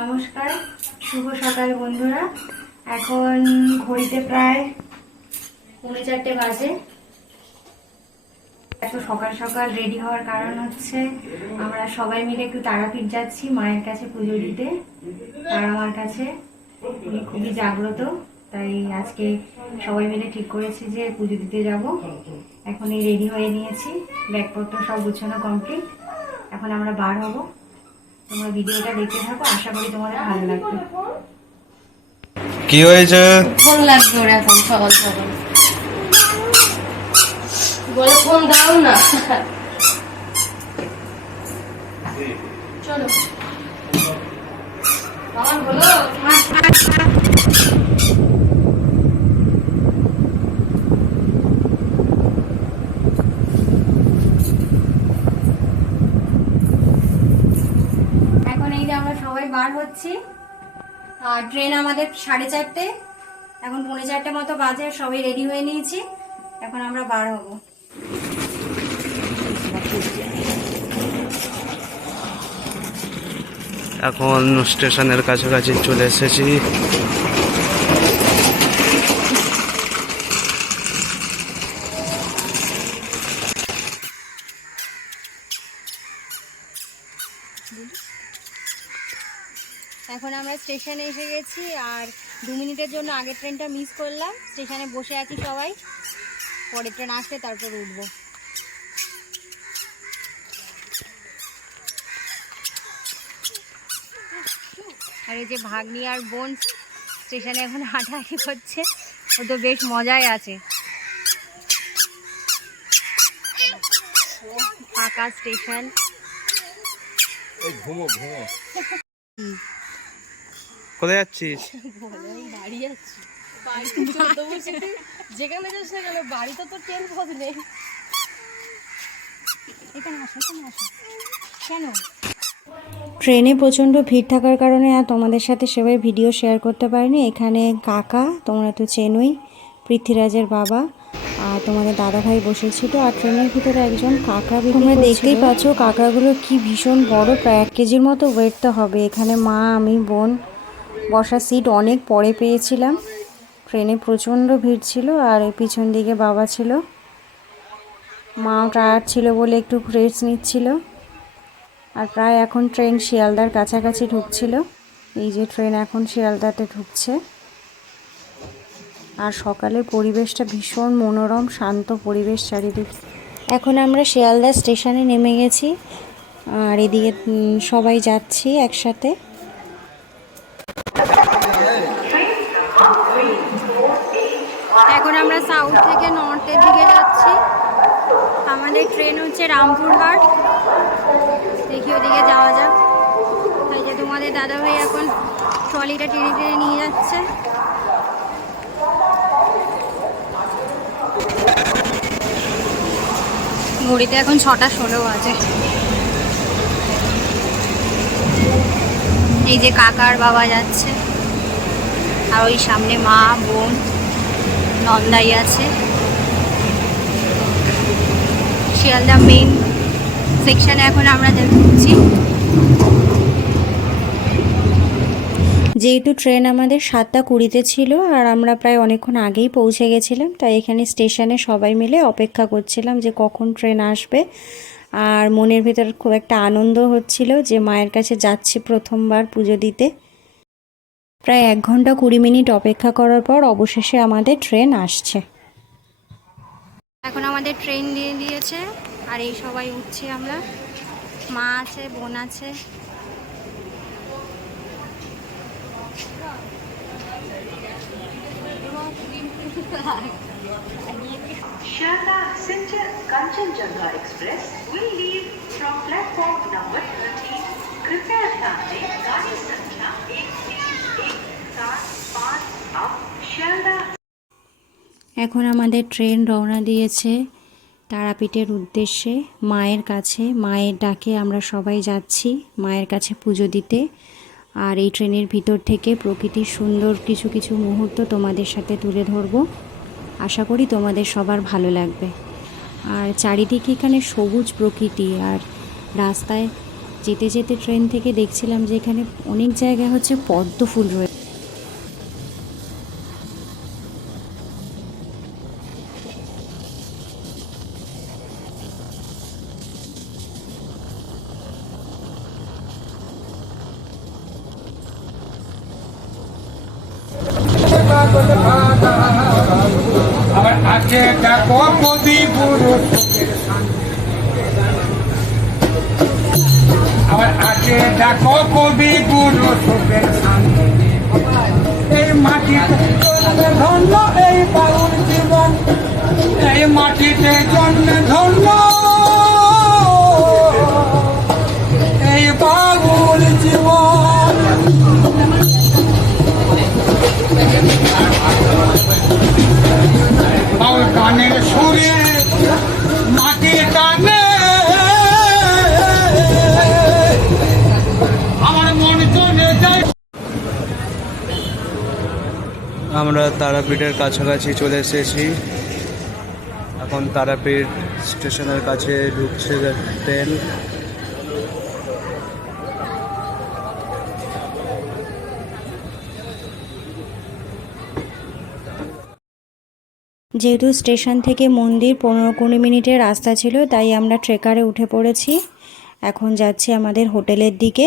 নমস্কার, শুভ সকাল বন্ধুরা। এখন ঘড়িতে প্রায় 4:45 বাজে। এত সকাল সকাল রেডি হওয়ার কারণ হচ্ছে আমরা সবাই মিলে একটু তারাপীঠ যাচ্ছি মায়ের কাছে পুজো দিতে। তারা আমার কাছে উনি খুবই জাগ্রত, তাই আজকে সবাই মিলে ঠিক করেছি যে পুজো দিতে যাব। এখন এই রেডি হয়ে নিয়েছি, ব্যাগপত্র সব গুছানো কমপ্লিট। এখন আমরা বার হব। তোমরা ভিডিওটা দেখতে থাকো, আশা করি তোমাদের ভালো লাগবে। কি হয়েছে? ফোন লাগবে ওর এখন সকাল সকাল বলে ফোন দাও না। চলো আমার বলো এখন এই যে আমরা সবাই বার হচ্ছি, আর ট্রেন আমাদের 4:30। এখন 4:45 মতো বাজে, সবাই রেডি হয়ে নিয়েছি। এখন আমরা বার হব। এখন স্টেশনের কাছাকাছি চলে এসেছি। এখন আমরা স্টেশনে এসে গেছি, আর 2 মিনিটের জন্য আগের ট্রেনটা মিস করলাম। স্টেশনে বসে আছি সবাই, পরের ট্রেন আসলে তারপর উঠবো। আর এই যে ভাগ্নি আর বোন স্টেশনে এখন হাঁটাহাঁটি করছে, ও তো বেশ মজায় আছে। ফাঁকা স্টেশন। কোথায় যাচ্ছিস? বাড়ি যাচ্ছি। যেখানে যাস না কেন বাড়িতে তো ট্রেন পথ নেই। এখানে আসো, এখানে আসো। কেন? ট্রেনে প্রচণ্ড ভিড় থাকার কারণে আর তোমাদের সাথে সেভাবে ভিডিও শেয়ার করতে পারিনি। এখানে কাকা, তোমরা তো চেনোই, পৃথ্বীরাজের বাবা, আর তোমাদের দাদাভাই বসেছিল। আর ট্রেনের ভিতরে একজন কাঁকড়া, তোমরা দেখতেই পাচ্ছ কাঁকড়াগুলো কি ভীষণ বড়, প্রায় 1 কেজির মতো ওয়েট তো হবে। এখানে মা, আমি, বোন বসার সিট অনেক পরে পেয়েছিলাম। ট্রেনে প্রচণ্ড ভিড় ছিল, আর এই পিছন দিকে বাবা ছিল। মাও টায়ার্ড ছিল বলে একটু রেস্ট নিচ্ছিল। আর প্রায় এখন ট্রেন শিয়ালদার কাছাকাছি ঢুকছিল। এই যে ট্রেন এখন শিয়ালদাতে ঢুকছে। আর সকালের পরিবেশটা ভীষণ মনোরম, শান্ত পরিবেশ চারিদিকে। এখন আমরা শিয়ালদা স্টেশনে নেমে গেছি, আর এদিকে সবাই যাচ্ছি একসাথে। এখন আমরা সাউথ থেকে নর্থের দিকে যাচ্ছি। আমাদের ট্রেন হচ্ছে রামপুরহাট। দেখি ওদিকে যাওয়া যাক। এই যে তোমাদের দাদাভাই এখন ট্রলিটা টেনে টেনে নিয়ে যাচ্ছে। ঘড়িতে এখন 6:16 বাজে। এই যে কাকার বাবা যাচ্ছে, আর ওই সামনে মা, বোন, নন্দাই আছে। শিয়ালদা মেইন সেকশনে এখন আমরা ঢুকছি। যেহেতু ট্রেন আমাদের 7:20-তে ছিল, আর আমরা প্রায় অনেকক্ষণ আগেই পৌঁছে গেছিলাম, তাই এখানে স্টেশনে সবাই মিলে অপেক্ষা করছিলাম যে কখন ট্রেন আসবে। আর মনের ভেতর খুব একটা আনন্দ হচ্ছিল যে মায়ের কাছে যাচ্ছি প্রথমবার পুজো দিতে। প্রায় 1 ঘন্টা 20 মিনিট অপেক্ষা করার পর অবশেষে আমাদের ট্রেন আসছে। এখন আমাদের ট্রেন দিয়ে দিয়েছে, আর এই সবাই উঠছি আমরা। মা আছে, বোন আছে। Sharda Sinjar Kanchenjunga Express will leave from platform number 13. कृपया ध्यान दें, गाड़ी संख्या 1317 अब Sharda। এখন আমাদের ট্রেন রওনা দিয়েছে তারাপীঠের উদ্দেশ্যে, মায়ের কাছে। মায়ের ডাকে আমরা সবাই যাচ্ছি মায়ের কাছে পুজো দিতে। আর এই ট্রেনের ভিতর থেকে প্রকৃতির সুন্দর কিছু কিছু মুহূর্ত তোমাদের সাথে তুলে ধরবো। আশা করি তোমাদের সবার ভালো লাগবে। আর চারিদিকে এখানে সবুজ প্রকৃতি, আর রাস্তায় যেতে যেতে ট্রেন থেকে দেখছিলাম যে এখানে অনেক জায়গায় হচ্ছে পদ্ম ফুল রয়েছে। আবার আছে দেখো কবি পুরুষ, আবার আছে দেখো কবি পুরুষের শান্তি। এই মাটিতে জন্মে ধন্য এই বাউল জীবন, এই মাটিতে জন্মে ধন্য এই বাউল জীবন। বাউল গানের সুরে মাটি টানে আমার মন চলে যায়। আমরা তারাপীঠের কাছাকাছি চলে এসেছি। এখন তারাপীঠ স্টেশনের কাছে ঢুকছে ট্রেন। যেহেতু স্টেশন থেকে মন্দির 15-20 মিনিটের রাস্তা ছিল, তাই আমরা ট্রেকারে উঠে পড়েছি। এখন যাচ্ছি আমাদের হোটেলের দিকে।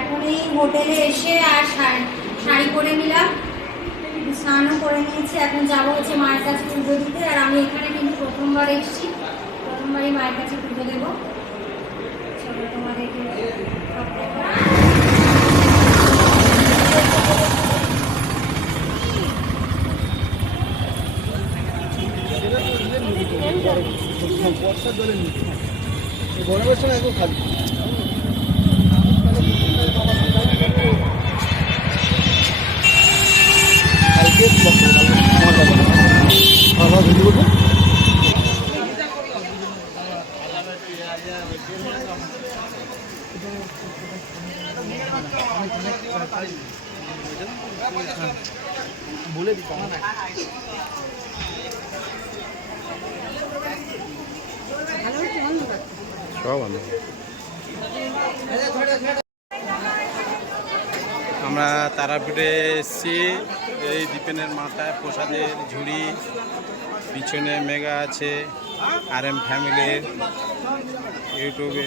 এখন এই হোটেলে এসে আর শাড়ি পরে নিলাম, স্নানও করে নিয়েছি। এখন যাবো হচ্ছে মায়ের কাছে পুজো দিতে। আর আমি এখানে কিন্তু প্রথমবার এসেছি, প্রথমবারই মায়ের কাছে পুজো দেবো। চলো তোমাদেরকে গরমের সময় একদম খালি কালকে খাওয়া ভিডিও করবো। বলে দিতাম সব আমরা তারাপীঠে এসেছি। এই দীপেনের মাথায় প্রসাদের ঝুড়ি, পিছনে মেগা আছে, RM ফ্যামিলির ইউটিউবে।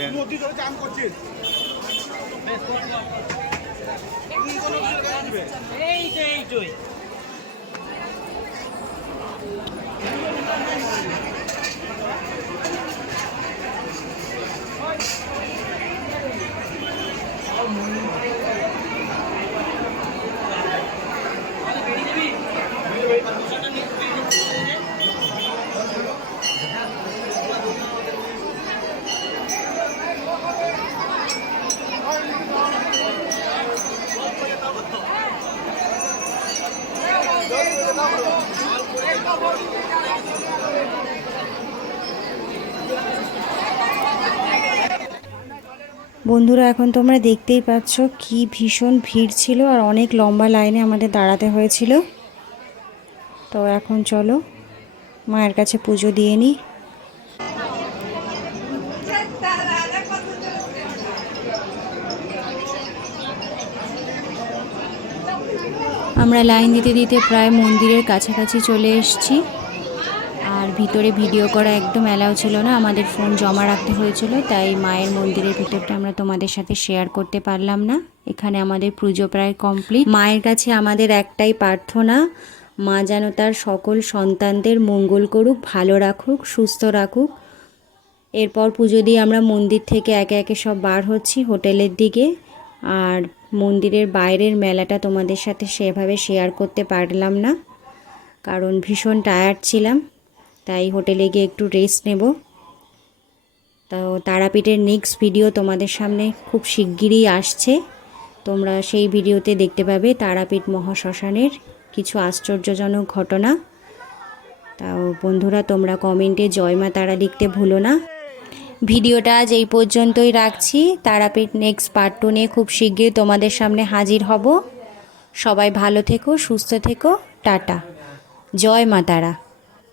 বন্ধুরা, এখন তোমরা দেখতেই পাচ্ছ কি ভীষণ ভিড় ছিল আর অনেক লম্বা লাইনে আমাদের দাঁড়াতে হয়েছিল। তো এখন চলো মায়ের কাছে পুজো দিয়ে নিই। আমরা লাইন দিতে দিতে প্রায় মন্দিরের কাছাকাছি চলে এসেছি। আর ভিতরে ভিডিও করা একদম অ্যালাউ ছিল না, আমাদের ফোন জমা রাখতে হয়েছিল, তাই মায়ের মন্দিরের ভিতরটা আমরা তোমাদের সাথে শেয়ার করতে পারলাম না। এখানে আমাদের পুজো প্রায় কমপ্লিট। মায়ের কাছে আমাদের একটাই প্রার্থনা, মা যেন তার সকল সন্তানদের মঙ্গল করুক, ভালো রাখুক, সুস্থ রাখুক। এরপর পুজো দিয়ে আমরা মন্দির থেকে একে একে সব বার হচ্ছি হোটেলের দিকে। আর মন্দিরের বাইরের মেলাটা তোমাদের সাথে সেভাবে শেয়ার করতে পারলাম না, কারণ ভীষণ টায়ার্ড ছিলাম, তাই হোটেলে গিয়ে একটু রেস্ট নেব। তো তারাপীঠের নেক্সট ভিডিও তোমাদের সামনে খুব শিগগিরই আসছে। তোমরা সেই ভিডিওতে দেখতে পাবে তারাপীঠ মহাশ্মশানের কিছু আশ্চর্যজনক ঘটনা। তাও বন্ধুরা, তোমরা কমেন্টে জয় মা তারা লিখতে ভুলো না। ভিডিওটা আজ এই পর্যন্তই রাখছি। তারাপীঠ নেক্সট পার্ট 2 নিয়ে খুব শিগগিরই তোমাদের সামনে হাজির হব। সবাই ভালো থেকো, সুস্থ থেকো, টাটা, জয় মা তারা।